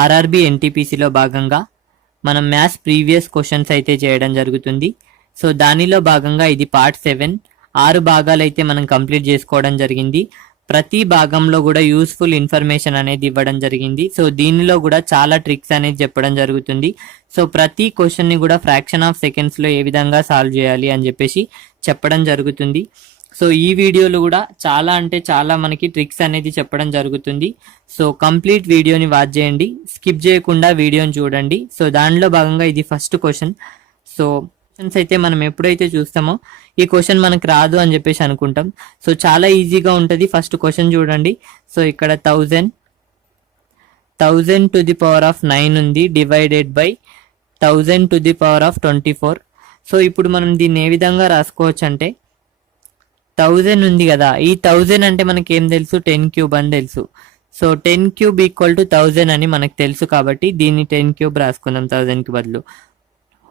RRB ఎన్టీపీసీలో భాగంగా మనం maths previous questions అయితే చేయడం జరుగుతుంది. సో దానిలో భాగంగా ఇది పార్ట్ 7. 6 భాగాలు అయితే మనం కంప్లీట్ చేసుకోవడం జరిగింది. ప్రతి భాగంలో కూడా యూస్ఫుల్ ఇన్ఫర్మేషన్ అనేది ఇవ్వడం జరిగింది. సో దీనిలో కూడా చాలా ట్రిక్స్ అనేది చెప్పడం జరుగుతుంది. సో ప్రతి క్వశ్చన్ని కూడా ఫ్రాక్షన్ ఆఫ్ సెకండ్స్లో ఏ విధంగా సాల్వ్ చేయాలి అని చెప్పేసి చెప్పడం జరుగుతుంది. సో ఈ వీడియోలో కూడా చాలా మనకి ట్రిక్స్ అనేది చెప్పడం జరుగుతుంది. సో కంప్లీట్ వీడియోని వాచ్ చేయండి, స్కిప్ చేయకుండా వీడియోని చూడండి. సో దానిలో భాగంగా ఇది ఫస్ట్ క్వశ్చన్. సో క్వశ్చన్స్ అయితే మనం ఎప్పుడైతే చూస్తామో ఈ క్వశ్చన్ మనకు రాదు అని చెప్పేసి అనుకుంటాం. సో చాలా ఈజీగా ఉంటుంది. ఫస్ట్ క్వశ్చన్ చూడండి. సో ఇక్కడ 1000 to the power of 9 ఉంది, divided by 1000 to the power of 24. So ఇప్పుడు మనం దీన్ని ఏ విధంగా రాసుకోవచ్చు అంటే 1000 ఉంది కదా, ఈ 1000 అంటే మనకి ఏం తెలుసు, 10 క్యూబ్ అని తెలుసు. సో 10 క్యూబ్ ఈక్వల్ టు 1000 అని మనకు తెలుసు కాబట్టి దీన్ని 10 క్యూబ్ రాసుకుందాం 1000 కి బదులు,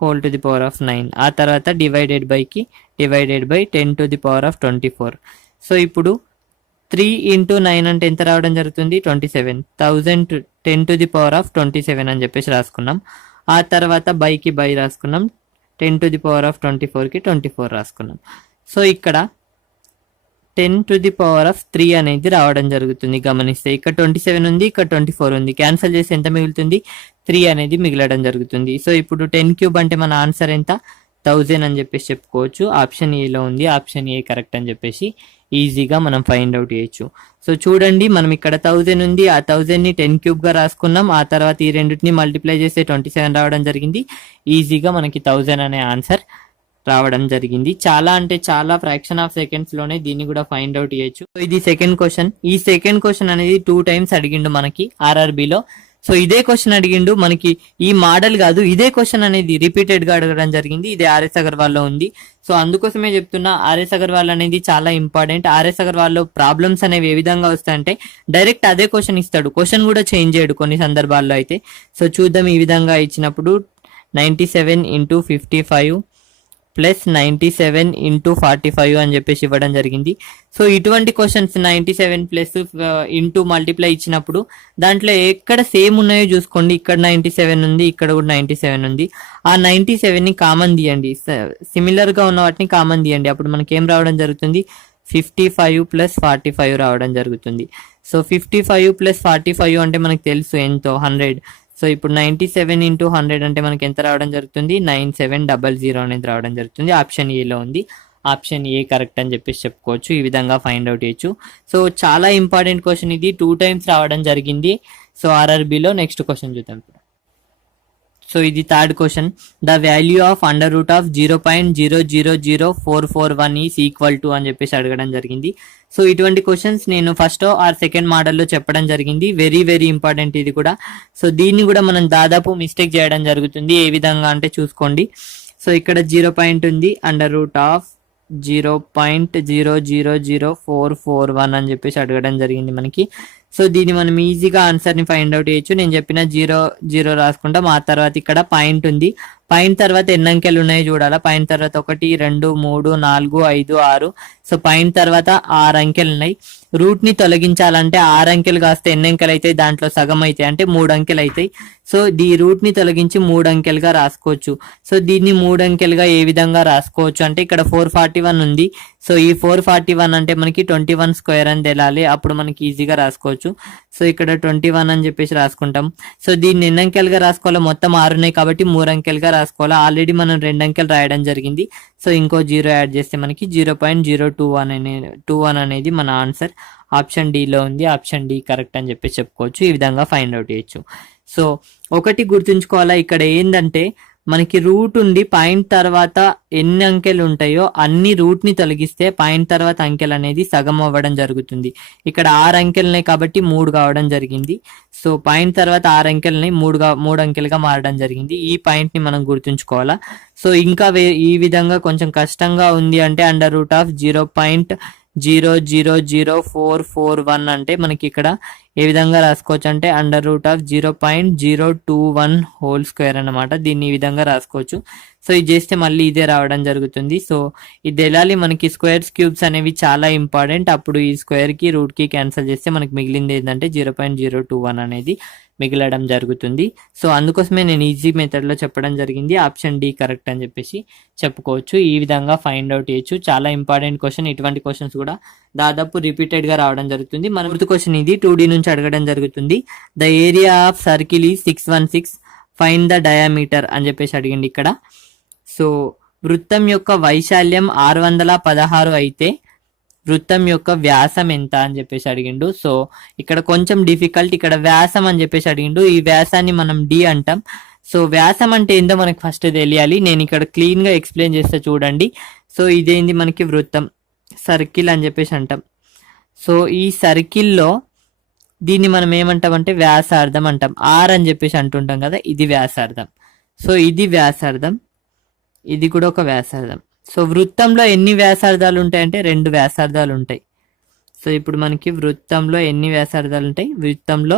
whole to the power of 9. ఆ తర్వాత divided by 10 to the power of 24. So ఇప్పుడు 3 into 9 అంటే ఎంత రావడం జరుగుతుంది, 27. 1000 10 to the power of 27 అని చెప్పేసి రాసుకున్నాం. ఆ తర్వాత బైకి బై రాసుకున్నాం, 10 to the power of 24కి 24 రాసుకున్నాం. సో ఇక్కడ 10 to the power of 3 అనేది రావడం జరుగుతుంది. గమనిస్తే ఇక్కడ 27 ఉంది, ఇక్కడ 24 ఉంది. క్యాన్సిల్ చేసి ఎంత మిగులుతుంది, 3 అనేది మిగలడం జరుగుతుంది. సో ఇప్పుడు 10 క్యూబ్ అంటే మన ఆన్సర్ ఎంత, 1000 అని చెప్పేసి చెప్పుకోవచ్చు. ఆప్షన్ ఏలో ఉంది, ఆప్షన్ ఏ కరెక్ట్ అని చెప్పేసి ఈజీగా మనం ఫైండ్ అవుట్ చేయొచ్చు. సో చూడండి, మనం ఇక్కడ 1000 ఉంది, ఆ 1000ని 10 క్యూబ్ గా రాసుకున్నాం. ఆ తర్వాత ఈ రెండింటిని మల్టిప్లై చేస్తే 27 రావడం జరిగింది. ఈజీగా మనకి 1000 అనే ఆన్సర్ రావడం జరిగింది. చాలా ఫ్రాక్షన్ ఆఫ్ సెకండ్స్ లోనే దీన్ని కూడా ఫైండ్ అవుట్ చేయొచ్చు. సో ఇది సెకండ్ క్వశ్చన్. ఈ సెకండ్ క్వశ్చన్ అనేది 2 times అడిగిండు మనకి ఆర్ఆర్బిలో. సో ఇదే క్వశ్చన్ అడిగిండు మనకి, ఈ మోడల్ కాదు, ఇదే క్వశ్చన్ అనేది రిపీటెడ్ గా అడగడం జరిగింది. ఇది ఆర్ఎస్ అగర్వాల్ లో ఉంది. సో అందుకోసమే చెప్తున్నా, ఆర్ఎస్ అగర్వాల్ అనేది చాలా ఇంపార్టెంట్. ఆర్ఎస్ అగర్వాల్ లో ప్రాబ్లమ్స్ అనేవి ఏ విధంగా వస్తాయంటే డైరెక్ట్ అదే క్వశ్చన్ ఇస్తాడు, క్వశ్చన్ కూడా చేంజ్ చేయడు కొన్ని సందర్భాల్లో అయితే. సో చూద్దాం, ఈ విధంగా ఇచ్చినప్పుడు 97 into 55 ప్లస్ 97 into 45 అని చెప్పేసి ఇవ్వడం జరిగింది. సో ఇటువంటి క్వశ్చన్స్ 97 ప్లస్ ఇంటూ మల్టిప్లై ఇచ్చినప్పుడు దాంట్లో ఎక్కడ సేమ్ ఉన్నాయో చూసుకోండి. ఇక్కడ 97 ఉంది, ఇక్కడ కూడా 97 ఉంది. ఆ 97 ని కామన్ తీయండి, సిమిలర్ గా ఉన్న వాటిని కామన్ తీయండి. అప్పుడు మనకి ఏం రావడం జరుగుతుంది, 55 plus 45 రావడం జరుగుతుంది. సో 55 plus 45 అంటే మనకు తెలుసు ఎంతో, 100. సో ఇప్పుడు 97 into 100 అంటే మనకి ఎంత రావడం జరుగుతుంది, 9700 అనేది రావడం జరుగుతుంది. ఆప్షన్ ఏలో ఉంది, ఆప్షన్ ఏ కరెక్ట్ అని చెప్పేసి చెప్పుకోవచ్చు. ఈ విధంగా ఫైండ్ అవుట్ చేయొచ్చు. సో చాలా ఇంపార్టెంట్ క్వశ్చన్ ఇది, 2 times రావడం జరిగింది. సో ఆర్ఆర్బిలో నెక్స్ట్ క్వశ్చన్ చూద్దాం. సో ఇది third question. The value of under root of 0.000441 is equal to అని చెప్పేసి అడగడం జరిగింది. సో ఇటువంటి క్వశ్చన్స్ నేను ఫస్ట్ ఆర్ సెకండ్ మోడల్లో చెప్పడం జరిగింది. వెరీ ఇంపార్టెంట్ ఇది కూడా. సో దీన్ని కూడా మనం దాదాపు మిస్టేక్ చేయడం జరుగుతుంది. ఏ విధంగా అంటే చూసుకోండి. సో ఇక్కడ 0 పాయింట్ ఉంది, అండర్ రూట్ ఆఫ్ 0.000441 అని చెప్పేసి అడగడం జరిగింది మనకి. సో దీన్ని మనం ఈజీగా ఆన్సర్ ని ఫైండ్ అవుట్ చేయొచ్చు. నేను చెప్పిన 0 రాసుకుంటాం. ఆ తర్వాత ఇక్కడ పాయింట్ ఉంది, పాయింట్ తర్వాత ఎన్ని అంకెలు ఉన్నాయో చూడాలా. పాయింట్ తర్వాత 1 2 3 4 5 6. సో పాయింట్ తర్వాత 6 అంకెలు ఉన్నాయి. రూట్ ని తొలగించాలంటే 6 అంకెలు కాస్తే ఎన్ని అంకెలు అవుతాయి, దాంట్లో సగం అవుతాయి అంటే 3 అంకెలు అవుతాయి. సో ఈ రూట్ ని తొలగించి 3 అంకెలుగా రాసుకోవచ్చు. సో దీన్ని 3 అంకెలుగా ఏ విధంగా రాసుకోవచ్చు అంటే ఇక్కడ 441 ఉంది. సో ఈ 441 అంటే మనకి 21 స్క్వేర్ అని తెలాలి, అప్పుడు మనకి ఈజీగా రాసుకోవచ్చు. సో ఇక్కడ 21 అని చెప్పేసి రాసుకుంటాం. సో దీన్ని ఎన్ని అంకెలుగా రాసుకోవాలో, మొత్తం 6 ఉన్నాయి కాబట్టి 3 అంకెలుగా రాసుకోవాలి. ఆల్రెడీ మనం 2 అంకెలు రాయడం జరిగింది. సో ఇంకో 0 యాడ్ చేస్తే మనకి 0.021 అనేది మన ఆన్సర్. ఆప్షన్ డిలో ఉంది, ఆప్షన్ డి కరెక్ట్ అని చెప్పేసి చెప్పుకోవచ్చు. ఈ విధంగా ఫైండ్ అవుట్ చేయొచ్చు. సో ఒకటి గుర్తుంచుకోవాలా, ఇక్కడ ఏంటంటే మనకి రూట్ ఉండి పాయింట్ తర్వాత ఎన్ని అంకెలు ఉంటాయో అన్ని రూట్ ని తొలగిస్తే పాయింట్ తర్వాత అంకెలు అనేది సగం అవ్వడం జరుగుతుంది. ఇక్కడ 6 అంకెలున్నాయి కాబట్టి 3 కావడం జరిగింది. సో పాయింట్ తర్వాత 6 అంకెలున్నాయి, 3 అంకెలుగా మారడం జరిగింది. ఈ పాయింట్ ని మనం గుర్తుంచుకోవాలా. సో ఇంకా ఈ విధంగా కొంచెం కష్టంగా ఉంది అంటే అండర్ రూట్ ఆఫ్ 0.000441 అంటే మనకి ఇక్కడ ఏ విధంగా రాసుకోవచ్చు అంటే under root of 0.021 whole square అన్నమాట. దీన్ని ఈ విధంగా రాసుకోవచ్చు. సో ఇది చేస్తే మళ్ళీ ఇదే రావడం జరుగుతుంది. సో ఇది తెలాలి మనకి, స్క్వేర్స్ క్యూబ్స్ అనేవి చాలా ఇంపార్టెంట్. అప్పుడు ఈ స్క్వేర్ కి రూట్ కి క్యాన్సిల్ చేస్తే మనకి మిగిలింది ఏంటంటే 0.021 అనేది మిగలడం జరుగుతుంది. సో అందుకోసమే నేను ఈజీ మెథడ్లో చెప్పడం జరిగింది. ఆప్షన్ డి కరెక్ట్ అని చెప్పేసి చెప్పుకోవచ్చు. ఈ విధంగా ఫైండ్ అవుట్ చేయొచ్చు. చాలా ఇంపార్టెంట్ క్వశ్చన్. ఇటువంటి క్వశ్చన్స్ కూడా దాదాపు రిపీటెడ్గా రావడం జరుగుతుంది. మన ఫోర్త్ క్వశ్చన్ ఇది 2D నుంచి అడగడం జరుగుతుంది. ద ఏరియా ఆఫ్ సర్కిల్ ఈ 616, ఫైండ్ ద డయామీటర్ అని చెప్పేసి అడిగింది ఇక్కడ. సో వృత్తం యొక్క వైశాల్యం 616 అయితే వృత్తం యొక్క వ్యాసం ఎంత అని చెప్పేసి అడిగిండు. సో ఇక్కడ కొంచెం డిఫికల్ట్. ఇక్కడ వ్యాసం అని చెప్పేసి అడిగిండు. ఈ వ్యాసాన్ని మనం డి అంటాం. సో వ్యాసం అంటే ఏందో మనకి ఫస్ట్ తెలియాలి. నేను ఇక్కడ క్లీన్ గా ఎక్స్ప్లెయిన్ చేస్తే చూడండి. సో ఇదేంది మనకి వృత్తం, సర్కిల్ అని చెప్పేసి అంటాం. సో ఈ సర్కిల్లో దీన్ని మనం ఏమంటామంటే వ్యాసార్థం అంటాం. ఆర్ అని చెప్పేసి అంటుంటాం కదా, ఇది వ్యాసార్థం. సో ఇది వ్యాసార్థం, ఇది కూడా ఒక వ్యాసార్థం. సో వృత్తంలో ఎన్ని వ్యాసార్థాలు ఉంటాయంటే 2 వ్యాసార్థాలు ఉంటాయి. సో ఇప్పుడు మనకి వృత్తంలో ఎన్ని వ్యాసార్థాలు ఉంటాయి, వృత్తంలో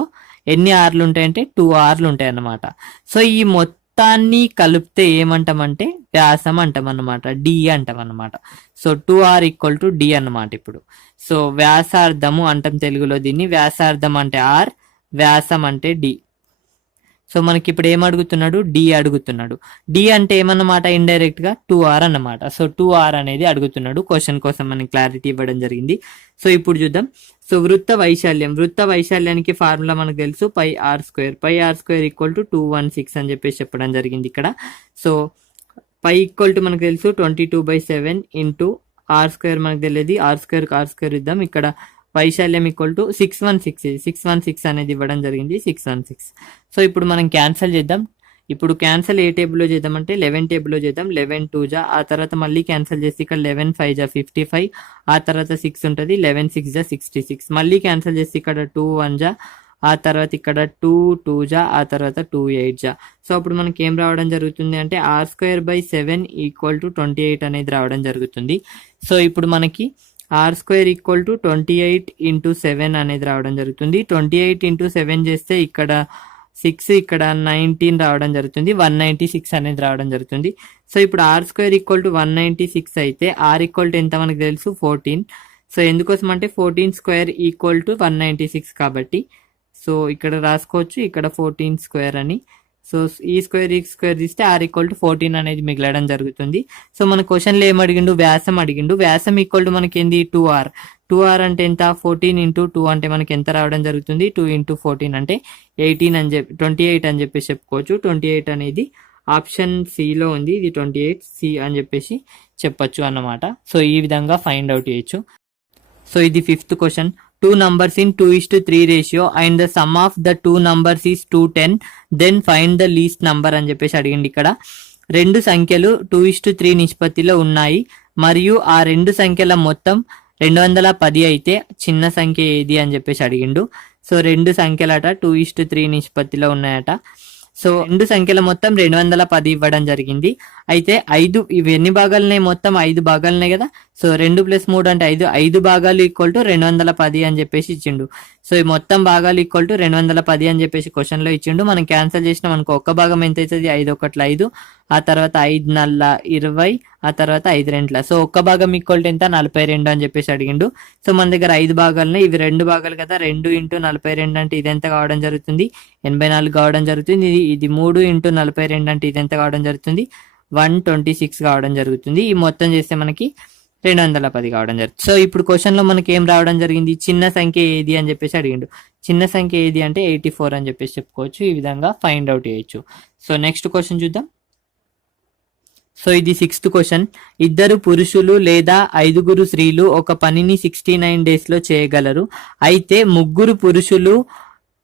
ఎన్ని ఆర్లు ఉంటాయంటే 2 ఆర్లు ఉంటాయి అన్నమాట. సో ఈ మొత్తాన్ని కలిపితే ఏమంటామంటే వ్యాసం అంటాం అన్నమాట, డి అంటాం అన్నమాట. సో 2r = d అన్నమాట. ఇప్పుడు సో వ్యాసార్థము అంటాం తెలుగులో దీన్ని. వ్యాసార్థం అంటే ఆర్, వ్యాసం అంటే డి. సో మనకి ఇప్పుడు ఏం అడుగుతున్నాడు, డి అడుగుతున్నాడు. డి అంటే ఏమన్నమాట, ఇండైరెక్ట్ గా 2r అన్నమాట. సో 2r అనేది అడుగుతున్నాడు. క్వశ్చన్ కోసం మనకి క్లారిటీ ఇవ్వడం జరిగింది. సో ఇప్పుడు చూద్దాం. సో వృత్త వైశాల్యానికి ఫార్ములా మనకు తెలుసు, πr². πr² = 216 అని చెప్పేసి చెప్పడం జరిగింది ఇక్కడ. సో π = మనకు తెలుసు 22/7 ఇంటూ r² మనకు తెలియదు. r² ఇద్దాం. ఇక్కడ వైశాల్యం = 616 అనేది ఇవ్వడం జరిగింది, 616. సో ఇప్పుడు మనం క్యాన్సిల్ చేద్దాం. ఇప్పుడు క్యాన్సిల్ ఏ టేబుల్లో చేద్దామంటే 11 టేబుల్లో చేద్దాం. 11 2 జా, ఆ తర్వాత మళ్ళీ క్యాన్సిల్ చేసి ఇక్కడ 11 5 జా 55, ఆ తర్వాత 6 ఉంటుంది, 11 6 జా 66. మళ్ళీ క్యాన్సిల్ చేసి ఇక్కడ 2 1 జా, ఆ తర్వాత ఇక్కడ 2 2 జా, ఆ తర్వాత 2 8 జా. సో అప్పుడు మనకి ఏం రావడం జరుగుతుంది అంటే r²/7 = 28 అనేది రావడం జరుగుతుంది. సో ఇప్పుడు మనకి r² = 28 × 7 అనేది రావడం జరుగుతుంది. 28 × 7 చేస్తే ఇక్కడ 6, ఇక్కడ 19 రావడం జరుగుతుంది. 196 అనేది రావడం జరుగుతుంది. సో ఇప్పుడు r² = 196 అయితే r ఎంత మనకు తెలుసు, 14. సో ఎందుకోసం అంటే 14² = 196 కాబట్టి సో ఇక్కడ రాసుకోవచ్చు, ఇక్కడ 14² అని. సో ఈ స్క్వేర్ తీస్తే r = 14 అనేది మిగలడం జరుగుతుంది. సో మన క్వశ్చన్లో ఏం అడిగిండు, వ్యాసం అడిగిండు. వ్యాసం = మనకి ఏంది 2r. 2r అంటే ఎంత, 14 × 2 అంటే మనకి ఎంత రావడం జరుగుతుంది, 2 × 14 అంటే 18 అని 28 అని చెప్పేసి చెప్పుకోవచ్చు. 28 అనేది ఆప్షన్ సిలో ఉంది, ఇది 28C అని చెప్పేసి చెప్పొచ్చు అన్నమాట. సో ఈ విధంగా ఫైండ్ అవుట్ చేయొచ్చు. సో ఇది 5th question. 2 numbers in 2:3 ratio and the sum of the 2 numbers is 210, then find the least number అని చెప్పేసి అడిగింది ఇక్కడ. 2 సంఖ్యలు 2:3 నిష్పత్తిలో ఉన్నాయి మరియు ఆ 2 సంఖ్యల మొత్తం 210 అయితే చిన్న సంఖ్య ఏది అని చెప్పేసి అడిగిండు. సో 2 సంఖ్యలట 2:3 నిష్పత్తిలో ఉన్నాయట. సో 2 సంఖ్యల మొత్తం 210 ఇవ్వడం జరిగింది. అయితే 5 ఇవి ఎన్ని భాగాలున్నాయి, మొత్తం 5 భాగాలున్నాయి కదా. సో 2 + 3 అంటే 5 భాగాలు = 210 అని చెప్పేసి ఇచ్చిండు. సో ఈ మొత్తం భాగాలు = 210 అని చెప్పేసి క్వశ్చన్ లో ఇచ్చిండు. మనం క్యాన్సిల్ చేసినాం అనుకో, ఒక్క భాగం ఎంత అవుతుంది, 5 1 5, ఆ తర్వాత 5 4 20, ఆ తర్వాత 5 2. సో ఒక్క భాగం = ఎంత, 42 అని చెప్పేసి అడిగిండు. సో మన దగ్గర 5 భాగాలున్నాయి, ఇవి 2 భాగాలు కదా. 2 × 42 అంటే ఇది ఎంత కావడం జరుగుతుంది, 84 కావడం జరుగుతుంది. ఇది 3 × 42 అంటే ఇది ఎంత కావడం జరుగుతుంది, 126 కావడం జరుగుతుంది. ఈ మొత్తం చేస్తే మనకి 210 కావడం జరుగుతుంది. సో ఇప్పుడు క్వశ్చన్ లో మనకి ఏం రావడం జరిగింది, చిన్న సంఖ్య ఏది అని చెప్పేసి అడిగిండు. చిన్న సంఖ్య ఏది అంటే 84 అని చెప్పేసి చెప్పుకోవచ్చు. ఈ విధంగా ఫైండ్ అవుట్ చేయొచ్చు. సో నెక్స్ట్ క్వశ్చన్ చూద్దాం. సో ఇది 6th క్వశ్చన్. 2 పురుషులు లేదా 5 స్త్రీలు ఒక పనిని 69 days లో చేయగలరు. అయితే 3 పురుషులు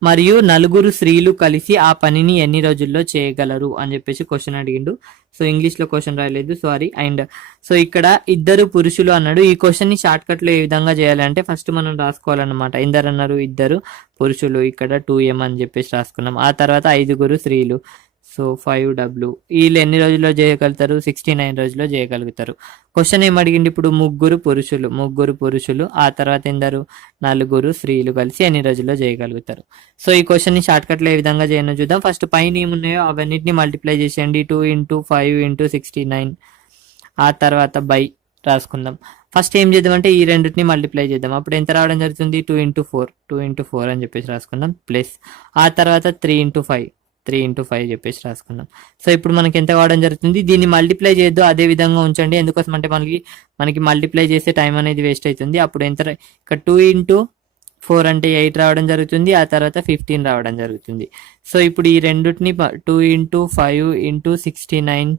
మరియు 4 స్త్రీలు కలిసి ఆ పనిని ఎన్ని రోజుల్లో చేయగలరు అని చెప్పేసి క్వశ్చన్ అడిగిండు. సో ఇంగ్లీష్ లో క్వశ్చన్ రాయలేదు, సారీ. అండ్ సో ఇక్కడ 2 పురుషులు అన్నాడు. ఈ క్వశ్చన్ ని షార్ట్ కట్ లో ఏ విధంగా చేయాలంటే ఫస్ట్ మనం రాసుకోవాలన్నమాట. ఎందరు అన్నారు, 2 పురుషులు, ఇక్కడ 2m అని చెప్పేసి రాసుకున్నాం. ఆ తర్వాత 5 స్త్రీలు, సో 5w. వీళ్ళు ఎన్ని రోజుల్లో చేయగలుగుతారు, 69 రోజుల్లో చేయగలుగుతారు. క్వశ్చన్ ఏం అడిగింది ఇప్పుడు, 3 పురుషులు, ఆ తర్వాత ఎందరు, 4 స్త్రీలు కలిసి ఎన్ని రోజుల్లో చేయగలుగుతారు. సో ఈ క్వశ్చన్ ని షార్ట్ కట్ లో ఏ విధంగా చేయను చూద్దాం. ఫస్ట్ పైన ఏమున్నాయో అవన్నిటిని మల్టిప్లై చేసేయండి. 2 × 5 × 69, ఆ తర్వాత బై రాసుకుందాం. ఫస్ట్ ఏం చేద్దామంటే ఈ రెండింటిని మల్టిప్లై చేద్దాం. అప్పుడు ఎంత రావడం జరుగుతుంది, 2 into 4 అని చెప్పేసి రాసుకుందాం. ప్లస్ ఆ తర్వాత 3 into 5 చెప్పేసి రాసుకుందాం. సో ఇప్పుడు మనకి ఎంత కావడం జరుగుతుంది, దీన్ని మల్టిప్లై చేయొద్దు, అదే విధంగా ఉంచండి. ఎందుకోసం అంటే మనకి మల్టిప్లై చేసే టైం అనేది వేస్ట్ అవుతుంది. అప్పుడు ఎంత ఇక్కడ 2 into 4 అంటే 8 రావడం జరుగుతుంది. ఆ తర్వాత 15 రావడం జరుగుతుంది. సో ఇప్పుడు ఈ రెండుటిని 2 into 5 into 69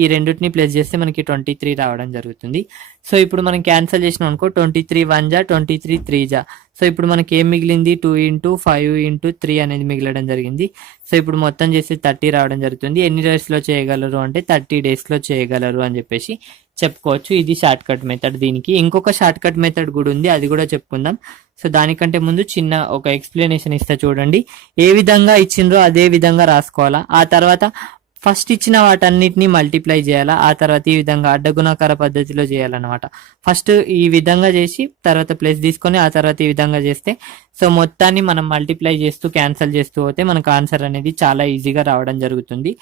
ఈ రెండుటిని ప్లస్ చేస్తే మనకి 23 రావడం జరుగుతుంది. సో ఇప్పుడు మనం క్యాన్సిల్ చేసినాం అనుకో, 23 1 జా 23 3 జా. సో ఇప్పుడు మనకి ఏం మిగిలింది, 2 into 5 into 3 అనేది మిగలడం జరిగింది. సో ఇప్పుడు మొత్తం చేసి 30 రావడం జరుగుతుంది. ఎన్ని డేస్లో చేయగలరు అంటే 30 డేస్లో చేయగలరు అని చెప్పేసి చెప్పుకోవచ్చు. ఇది షార్ట్ కట్ మెథడ్. దీనికి ఇంకొక షార్ట్ కట్ మెథడ్ కూడా ఉంది, అది కూడా చెప్పుకుందాం. సో దానికంటే ముందు చిన్న ఒక ఎక్స్ప్లెనేషన్ ఇస్తా చూడండి. ఏ విధంగా ఇచ్చిండ్రో అదే విధంగా రాసుకోవాలా. ఆ తర్వాత ఫస్ట్ ఇచ్చిన వాటన్నిటిని మల్టిప్లై చేయాలా. ఆ తర్వాత ఈ విధంగా అడ్డగుణాకార పద్ధతిలో చేయాలన్నమాట. ఫస్ట్ ఈ విధంగా చేసి తర్వాత ప్లస్ తీసుకొని ఆ తర్వాత ఈ విధంగా చేస్తే సో మొత్తాన్ని మనం మల్టిప్లై చేస్తూ క్యాన్సిల్ చేస్తూ పోతే మనకు ఆన్సర్ అనేది చాలా ఈజీగా రావడం జరుగుతుంది.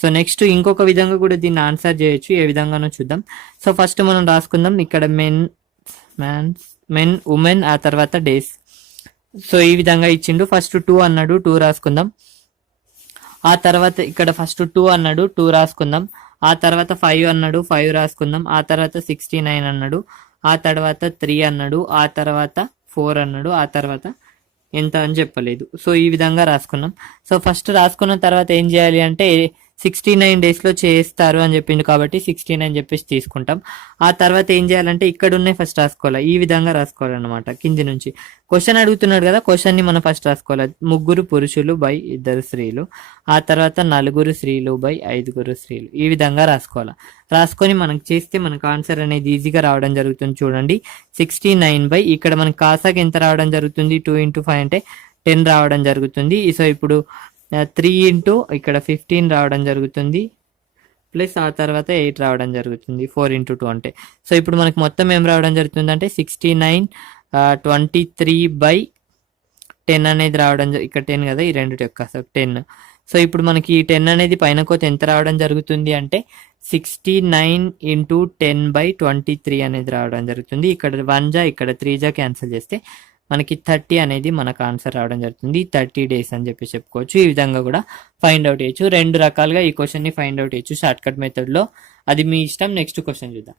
సో నెక్స్ట్ ఇంకొక విధంగా కూడా దీన్ని ఆన్సర్ చేయొచ్చు. ఏ విధంగానో చూద్దాం. సో ఫస్ట్ మనం రాసుకుందాం. ఇక్కడ మెన్ ఉమెన్ ఆ తర్వాత డేస్. సో ఈ విధంగా ఇచ్చిండు. ఫస్ట్ 2 అన్నాడు, 2 రాసుకుందాం. ఆ తర్వాత ఇక్కడ ఫస్ట్ 2 అన్నాడు, 2 రాసుకుందాం. ఆ తర్వాత 5 అన్నాడు, 5 రాసుకుందాం. ఆ తర్వాత 69 అన్నాడు. ఆ తర్వాత 3 అన్నాడు. ఆ తర్వాత 4 అన్నాడు. ఆ తర్వాత ఎంత అని చెప్పలేదు. సో ఈ విధంగా రాసుకున్నాం. సో ఫస్ట్ రాసుకున్న తర్వాత ఏం చేయాలి అంటే 69 డేస్లో చేస్తారు అని చెప్పిండు కాబట్టి 69 చెప్పేసి తీసుకుంటాం. ఆ తర్వాత ఏం చేయాలంటే ఇక్కడ ఉన్నాయి ఫస్ట్ రాసుకోవాలి. ఈ విధంగా రాసుకోవాలన్నమాట. కింది నుంచి క్వశ్చన్ అడుగుతున్నాడు కదా, క్వశ్చన్ని మనం ఫస్ట్ రాసుకోవాలి. 3 పురుషులు బై 2 స్త్రీలు. ఆ తర్వాత 4 స్త్రీలు బై 5 స్త్రీలు. ఈ విధంగా రాసుకోవాలి. రాసుకొని మనకు చేస్తే మనకు ఆన్సర్ అనేది ఈజీగా రావడం జరుగుతుంది. చూడండి 69 ఇక్కడ మనకి కాసాకి ఎంత రావడం జరుగుతుంది, 2 into 5 అంటే 10 రావడం జరుగుతుంది. సో ఇప్పుడు 3 into ఇక్కడ 15 రావడం జరుగుతుంది. ప్లస్ ఆ తర్వాత 8 రావడం జరుగుతుంది. 4 into 2 అంటే సో ఇప్పుడు మనకి మొత్తం ఏం రావడం జరుగుతుంది అంటే 69 23/10 అనేది రావడం. ఇక్కడ 10 కదా, ఈ రెండు యొక్క 10. సో ఇప్పుడు మనకి ఈ 10 అనేది పైన కోత ఎంత రావడం జరుగుతుంది అంటే 69 into 10/23 అనేది రావడం జరుగుతుంది. ఇక్కడ 1 జా ఇక్కడ 3 జా క్యాన్సిల్ చేస్తే మనకి 30 అనేది మనకు ఆన్సర్ రావడం జరుగుతుంది. 30 డేస్ అని చెప్పి చెప్పుకోవచ్చు. ఈ విధంగా కూడా ఫైండ్ అవుట్ చేయొచ్చు. 2 రకాలుగా ఈ క్వశ్చన్ని ఫైండ్ అవుట్ చేయొచ్చు షార్ట్ కట్ మెథడ్లో. అది మీ ఇష్టం. నెక్స్ట్ క్వశ్చన్ చూద్దాం.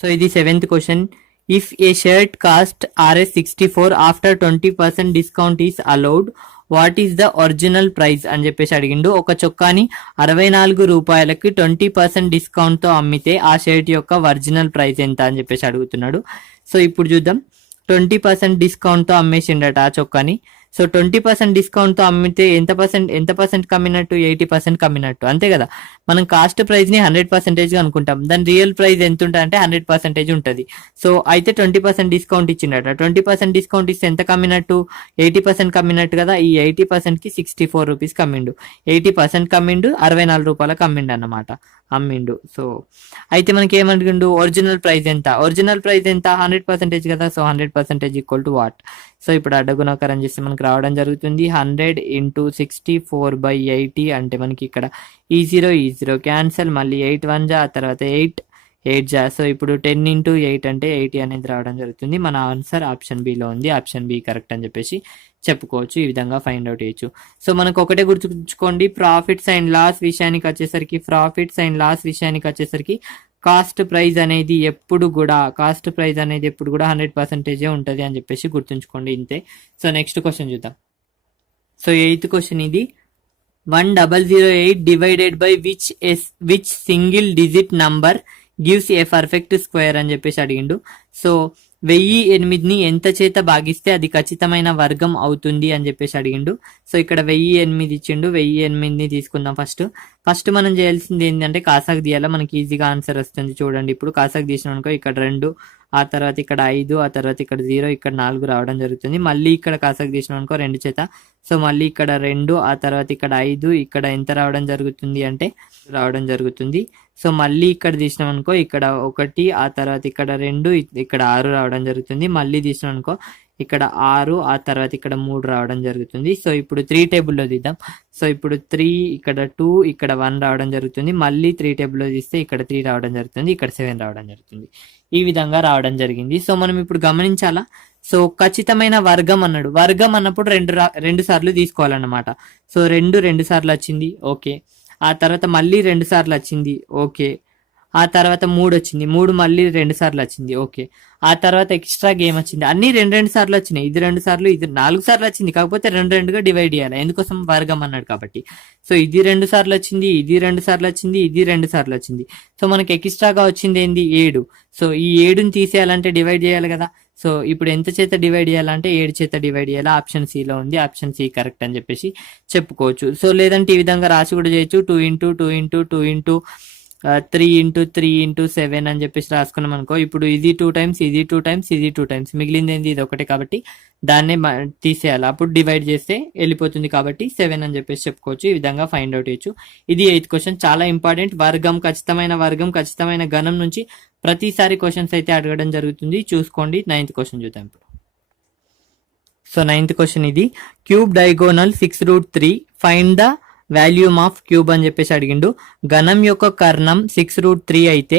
సో ఇది 7th question. If A shirt cost Rs64 after 20% discount is allowed, what is the original price అని చెప్పేసి అడిగిండు. ఒక చొక్కాని 64 రూపాయలకి 20% డిస్కౌంట్తో అమ్మితే ఆ షర్ట్ యొక్క ఒరిజినల్ ప్రైస్ ఎంత అని చెప్పేసి అడుగుతున్నాడు. సో ఇప్పుడు చూద్దాం. 20% డిస్కౌంట్తో అమ్మేసిండట ఆ చొక్కాని. సో 20% డిస్కౌంట్తో అమ్మితే ఎంత పర్సెంట్ కమ్మినట్టు, 80% కమ్మినట్టు, అంతే కదా. మనం కాస్ట్ ప్రైస్ని 100% అనుకుంటాం. దాని రియల్ ప్రైస్ ఎంత ఉంటుంది అంటే 100% ఉంటుంది. సో అయితే 20% డిస్కౌంట్ ఇచ్చిండట. 20% డిస్కౌంట్ ఇస్తే ఎంత కమ్మినట్టు, 80% కమ్మినట్టు కదా. ఈ 80%కి 64 రూపీస్ కమ్మిండు. 80% కమ్మిండు, 64 రూపాయలకు అమ్మిండు అన్నమాట. అమ్మిండు. సో అయితే మనకి ఏమనుకుండు, ఒరిజినల్ ప్రైస్ ఎంత 100% కదా. So 100% equal to what. So ఇప్పుడు అడ్డగుణాకారం చేస్తే మనకి రావడం జరుగుతుంది 100 into 64/80 అంటే మనకి ఇక్కడ ఈ 0 క్యాన్సల్, మళ్ళీ 8 1 జా, ఆ తర్వాత 8 జా. సో ఇప్పుడు 10 into 8 అంటే 80 అనేది రావడం జరుగుతుంది. మన ఆన్సర్ ఆప్షన్ బిలో ఉంది. ఆప్షన్ బి కరెక్ట్ అని చెప్పేసి చెప్పుకోవచ్చు. ఈ విధంగా ఫైండ్ అవుట్ చేయొచ్చు. సో మనకు ఒకటే గుర్తుంచుకోండి, ప్రాఫిట్స్ అండ్ లాస్ విషయానికి వచ్చేసరికి కాస్ట్ ప్రైస్ అనేది ఎప్పుడు కూడా 100% ఉంటుంది అని చెప్పేసి గుర్తుంచుకోండి. ఇంతే. సో నెక్స్ట్ క్వశ్చన్ చూద్దాం. సో 8th క్వశ్చన్ ఇది. 1008 divided by which single digit number gives a perfect square అని చెప్పేసి అడిగిండు. సో 1008ని ఎంత చేత భాగిస్తే అది ఖచ్చితమైన వర్గం అవుతుంది అని చెప్పేసి అడిగిండు. సో ఇక్కడ 1008 ఇచ్చిండు. 1008ని తీసుకుందాం. ఫస్ట్ మనం చేయాల్సింది ఏంటంటే కాసాకు తీయాలా. మనకి ఈజీగా ఆన్సర్ వస్తుంది. చూడండి, ఇప్పుడు కాసాకు తీసినాం అనుకో, ఇక్కడ 2, ఆ తర్వాత ఇక్కడ 5, ఆ తర్వాత ఇక్కడ 0, ఇక్కడ 4 రావడం జరుగుతుంది. మళ్ళీ ఇక్కడ కాసాకు తీసినాం అనుకో 2 చేత. సో మళ్ళీ ఇక్కడ 2, ఆ తర్వాత ఇక్కడ 5, ఇక్కడ ఎంత రావడం జరుగుతుంది. సో మళ్ళీ ఇక్కడ తీసినాం అనుకో, ఇక్కడ 1, ఆ తర్వాత ఇక్కడ 2, ఇక్కడ 6 రావడం జరుగుతుంది. మళ్ళీ తీసినాం అనుకో, ఇక్కడ 6, ఆ తర్వాత ఇక్కడ 3 రావడం జరుగుతుంది. సో ఇప్పుడు 3 టేబుల్లో తీద్దాం. సో ఇప్పుడు 3, ఇక్కడ 2, ఇక్కడ 1 రావడం జరుగుతుంది. మళ్ళీ 3 టేబుల్లో తీస్తే ఇక్కడ 3 రావడం జరుగుతుంది, ఇక్కడ 7 రావడం జరుగుతుంది. ఈ విధంగా రావడం జరిగింది. సో మనం ఇప్పుడు గమనించాలా. సో ఖచ్చితమైన వర్గం అన్నాడు. వర్గం అన్నప్పుడు రెండు సార్లు తీసుకోవాలన్నమాట. సో 2 సార్లు వచ్చింది, ఓకే. ఆ తర్వాత మళ్ళీ 2 సార్లు వచ్చింది, ఓకే. ఆ తర్వాత 3 వచ్చింది, 3 మళ్ళీ 2 సార్లు వచ్చింది, ఓకే. ఆ తర్వాత ఎక్స్ట్రా గేమ్ వచ్చింది, అన్ని 2 సార్లు వచ్చినాయి. ఇది 2 సార్లు, ఇది 4 సార్లు వచ్చింది. కాకపోతే 2గా డివైడ్ చేయాలి, ఎందుకోసం వర్గం అన్నాడు కాబట్టి. సో ఇది 2 సార్లు వచ్చింది, ఇది 2 సార్లు వచ్చింది, ఇది 2 సార్లు వచ్చింది. సో మనకి ఎక్స్ట్రాగా వచ్చింది ఏంది, 7. సో ఈ 7ని తీసేయాలంటే డివైడ్ చేయాలి కదా. సో ఇప్పుడు ఎంత చేత డివైడ్ చేయాలంటే 7 చేత డివైడ్ చేయాలి. ఆప్షన్ సిలో ఉంది, ఆప్షన్ సి కరెక్ట్ అని చెప్పేసి చెప్పుకోవచ్చు. సో లేదంటే ఈ విధంగా రాసి కూడా చేయొచ్చు. 2 into 2 into 2 into 3 into 3 into 7 అని చెప్పేసి రాసుకున్నాం అనుకో. ఇప్పుడు ఇది 2 టైమ్స్, ఇది 2 టైమ్స్, ఇది 2 టైమ్స్, మిగిలింది ఏంది, ఇది ఒకటే కాబట్టి దాన్నే తీసేయాలి. అప్పుడు డివైడ్ చేస్తే వెళ్ళిపోతుంది కాబట్టి 7 అని చెప్పేసి చెప్పుకోవచ్చు. ఈ విధంగా ఫైండ్ అవుట్ చేయొచ్చు. ఇది 8th క్వశ్చన్, చాలా ఇంపార్టెంట్. వర్గం, ఖచ్చితమైన గణం నుంచి ప్రతిసారి క్వశ్చన్స్ అయితే అడగడం జరుగుతుంది, చూసుకోండి. 9th క్వశ్చన్ చూద్దాం ఇప్పుడు. సో 9th క్వశ్చన్ ఇది. Cube diagonal 6√3 find the volume of cube అని చెప్పేసి అడిగిండు. గణం యొక్క కర్ణం 6√3 అయితే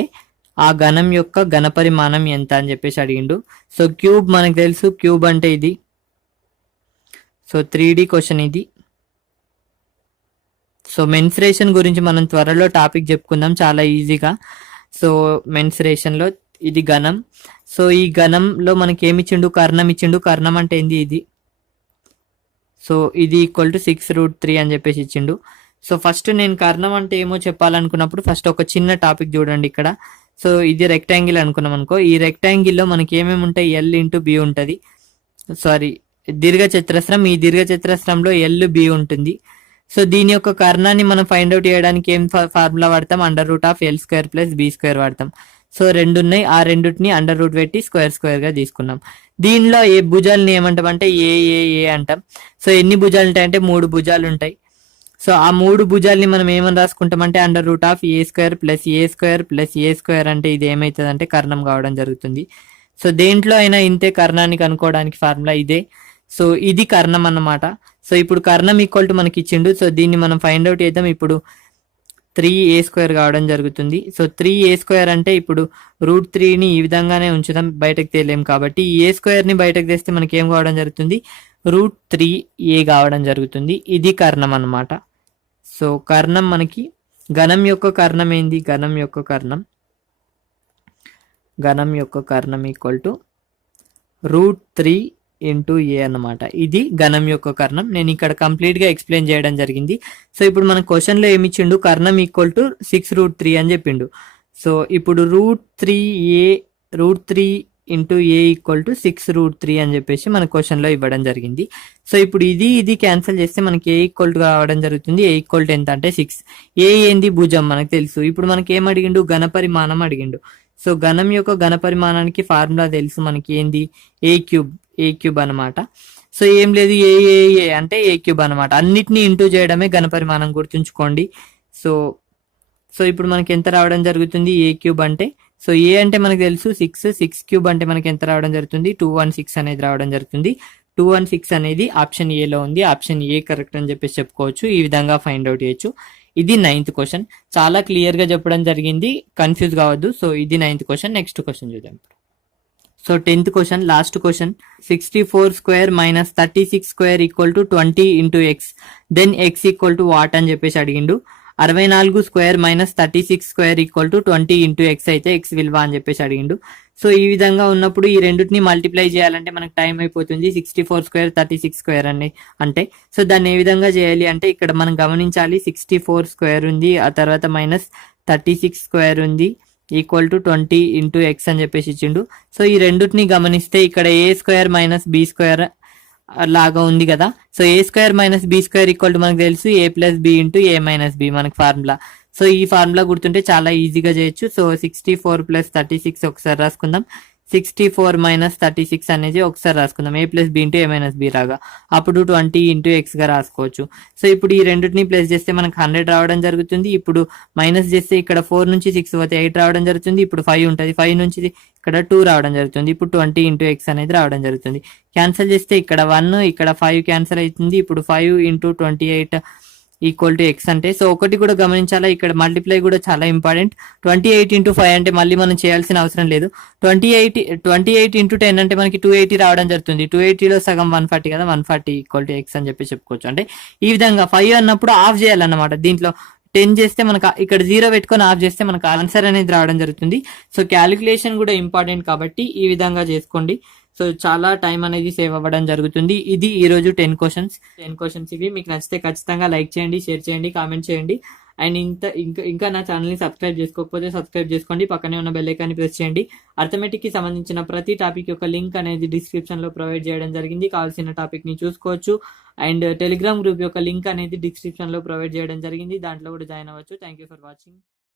ఆ గణం యొక్క ఘనపరిమాణం ఎంత అని చెప్పేసి అడిగిండు. సో క్యూబ్ మనకు తెలుసు, క్యూబ్ అంటే ఇది. సో 3D క్వశ్చన్ ఇది. సో మెన్సురేషన్ గురించి మనం త్వరలో టాపిక్ చెప్పుకుందాం చాలా ఈజీగా. సో మెన్సురేషన్లో ఇది ఘనం. సో ఈ ఘనంలో మనకి ఏమి ఇచ్చిండు, కర్ణం ఇచ్చిండు. కర్ణం అంటే ఏంది, ఇది. సో ఇది ఈక్వల్ టు 6√3 అని చెప్పేసి ఇచ్చిండు. సో ఫస్ట్ నేను కర్ణం అంటే ఏమో చెప్పాలనుకున్నప్పుడు ఫస్ట్ ఒక చిన్న టాపిక్ చూడండి ఇక్కడ. సో ఇది రెక్టాంగిల్ అనుకున్నాం అనుకో. ఈ రెక్టాంగిల్లో మనకి ఏమేమి ఉంటాయి, ఎల్ ఇంటూ బి ఉంటుంది. సారీ, దీర్ఘచతురస్రం. ఈ దీర్ఘచతురస్రంలో ఎల్ బి ఉంటుంది. సో దీని యొక్క కర్ణాన్ని మనం ఫైండ్ అవుట్ చేయడానికి ఏం ఫార్ములా వాడతాం, √L² + B² వాడతాం. సో 2 ఉన్నాయి, ఆ రెండుని అండర్ రూట్ పెట్టి స్క్వేర్ గా తీసుకున్నాం. దీనిలో ఏ భుజాలని ఏమంటాం అంటే ఏ అంటాం. సో ఎన్ని భుజాలు ఉంటాయి అంటే 3 భుజాలు ఉంటాయి. సో ఆ 3 భుజాలని మనం ఏమని రాసుకుంటాం అంటే √A² + A² అంటే ఇది ఏమవుతుంది అంటే కర్ణం కావడం జరుగుతుంది. సో దేంట్లో అయినా ఇంతే కర్ణాన్ని కనుక్కోవడానికి ఫార్ములా ఇదే. సో ఇది కర్ణం అన్నమాట. సో ఇప్పుడు కర్ణం ఈక్వల్ టు మనకి ఇచ్చిండు. సో దీన్ని మనం ఫైండ్ అవుట్ చేద్దాం. ఇప్పుడు 3A² కావడం జరుగుతుంది. సో 3A² అంటే ఇప్పుడు √3ని ఈ విధంగానే ఉంచుదాం, బయటకు తేలేం కాబట్టి ఈ A² ని బయటకు తెస్తే మనకి ఏం కావడం జరుగుతుంది, √3A కావడం జరుగుతుంది. ఇది కర్ణం అన్నమాట. సో కర్ణం మనకి ఘనం యొక్క కర్ణం ఏంది, ఘనం యొక్క కర్ణం ఈక్వల్ టు √3 ఇంటూ ఏ అన్నమాట. ఇది ఘనం యొక్క కర్ణం. నేను ఇక్కడ కంప్లీట్ గా ఎక్స్ప్లెయిన్ చేయడం జరిగింది. సో ఇప్పుడు మన క్వశ్చన్ లో ఏమి ఇచ్చిండు, కర్ణం ఈక్వల్ టు 6√3 అని చెప్పిండు. సో ఇప్పుడు √3 ఇంటూ ఏ ఈక్వల్ టు 6√3 అని చెప్పేసి మన క్వశ్చన్ లో ఇవ్వడం జరిగింది. సో ఇప్పుడు ఇది క్యాన్సిల్ చేస్తే మనకి ఏ ఈక్వల్ టు రావడం జరుగుతుంది. ఏ ఈక్వల్ టు ఎంత అంటే 6. ఏ ఏంది, భుజం మనకు తెలుసు. ఇప్పుడు మనకి ఏం అడిగిండు, ఘనపరిమాణం అడిగిండు. సో ఘనం యొక్క ఘనపరిమాణానికి ఫార్ములా తెలుసు మనకి, ఏంది, ఏ క్యూబ్ అనమాట. సో ఏం లేదు, ఏ అంటే ఏ క్యూబ్ అనమాట. అన్నిటినీ ఇంటూ చేయడమే ఘనపరిమాణం, గుర్తుంచుకోండి. సో ఇప్పుడు మనకి ఎంత రావడం జరుగుతుంది, ఏ క్యూబ్ అంటే. సో ఏ అంటే మనకు తెలుసు 6 క్యూబ్ అంటే మనకి ఎంత రావడం జరుగుతుంది, 216 అనేది రావడం జరుగుతుంది. 216 అనేది ఆప్షన్ ఏలో ఉంది. ఆప్షన్ ఏ కరెక్ట్ అని చెప్పేసి చెప్పుకోవచ్చు. ఈ విధంగా ఫైండ్ అవుట్ చేయొచ్చు. ఇది 9th క్వశ్చన్. చాలా క్లియర్ గా చెప్పడం జరిగింది, కన్ఫ్యూజ్ కావద్దు. సో ఇది 9th క్వశ్చన్. నెక్స్ట్ క్వశ్చన్ చూద్దాం. So 10th question, last question. 64² - 36² = 20 × x, then x = what అని చెప్పేసి అడిగిండు. 64² - 36² = 20 × x అయితే x విలువ అని చెప్పేసి అడిగిండు. సో ఈ విధంగా ఉన్నప్పుడు ఈ రెండింటిని మల్టిప్లై చేయాలంటే మనకు టైం అయిపోతుంది. 64² 36² అంటే సో దాన్ని ఏ విధంగా చేయాలి అంటే ఇక్కడ మనం గమనించాలి, 64² ఉంది, ఆ తర్వాత -36² ఉంది, ఈక్వల్ టు 20 × x అని చెప్పేసి ఇచ్చిండు. సో ఈ రెండింటిని గమనిస్తే ఇక్కడ A² - B² లాగా ఉంది కదా. So A² - B² equal to మనకు తెలుసు A + B × A - B మనకు ఫార్ములా. సో ఈ ఫార్ములా గుర్తుంటే చాలా ఈజీగా చేయొచ్చు. సో 64 + 36 ఒకసారి రాసుకుందాం. 64 మైనస్ 36 అనేది ఒకసారి రాసుకుందాం. a plus B into A minus B రాగా, అప్పుడు 20 ఇంటూ ఎక్స్ గా రాసుకోవచ్చు. సో ఇప్పుడు ఈ రెండింటిని ప్లస్ చేస్తే మనకు 100 రావడం జరుగుతుంది. ఇప్పుడు మైనస్ చేస్తే ఇక్కడ 4 నుంచి 6 పోతే 8 రావడం జరుగుతుంది. ఇప్పుడు 5 ఉంటుంది, 5 నుంచి ఇక్కడ 2 రావడం జరుగుతుంది. ఇప్పుడు 20 ఇంటూ ఎక్స్ అనేది రావడం జరుగుతుంది. క్యాన్సిల్ చేస్తే ఇక్కడ 1 ఇక్కడ 5 క్యాన్సిల్ అవుతుంది. ఇప్పుడు 5 ఇంటూ 28 ఈక్వల్ టు ఎక్స్ అంటే, సో ఒకటి కూడా గమనించాలా, ఇక్కడ మల్టిప్లై కూడా చాలా ఇంపార్టెంట్. 28 ఇంటూ 5 అంటే మళ్ళీ మనం చేయాల్సిన అవసరం లేదు. 28 ఇంటూ 10 అంటే మనకి 280 రావడం జరుగుతుంది. 280లో సగం 140 కదా, 140 ఈక్వల్ టు ఎక్స్ అని చెప్పి చెప్పుకోవచ్చు. అంటే ఈ విధంగా 5 అన్నప్పుడు ఆఫ్ చేయాలన్నమాట. దీంట్లో 10 చేస్తే మనకు ఇక్కడ 0 పెట్టుకొని ఆఫ్ చేస్తే మనకు ఆన్సర్ అనేది రావడం జరుగుతుంది. సో క్యాలిక్యులేషన్ కూడా ఇంపార్టెంట్ కాబట్టి ఈ విధంగా చేసుకోండి. సో చాలా టైం అనేది సేవ్ అవ్వడం జరుగుతుంది. ఇది ఈ రోజు 10 క్వశ్చన్స్ ఇవి. మీకు నచ్చితే ఖచ్చితంగా లైక్ చేయండి, షేర్ చేయండి, కామెంట్ చేయండి. అండ్ ఇంకా నా ఛానల్ని సబ్స్క్రైబ్ చేసుకోకపోతే సబ్స్క్రైబ్ చేసుకోండి. పక్కనే ఉన్న బెల్ ఐకాన్ని ప్రెస్ చేయండి. అర్థమెటిక్ కి సంబంధించిన ప్రతి టాపిక్ యొక్క లింక్ అనేది డిస్క్రిప్షన్ లో ప్రొవైడ్ చేయడం జరిగింది. కావాల్సిన టాపిక్ ని చూసుకోవచ్చు. అండ్ టెలిగ్రామ్ గ్రూప్ యొక్క లింక్ అనేది డిస్క్రిప్షన్ లో ప్రొవైడ్ చేయడం జరిగింది. దాంట్లో కూడా జాయిన్ అవ్వచ్చు. Thank you for watching.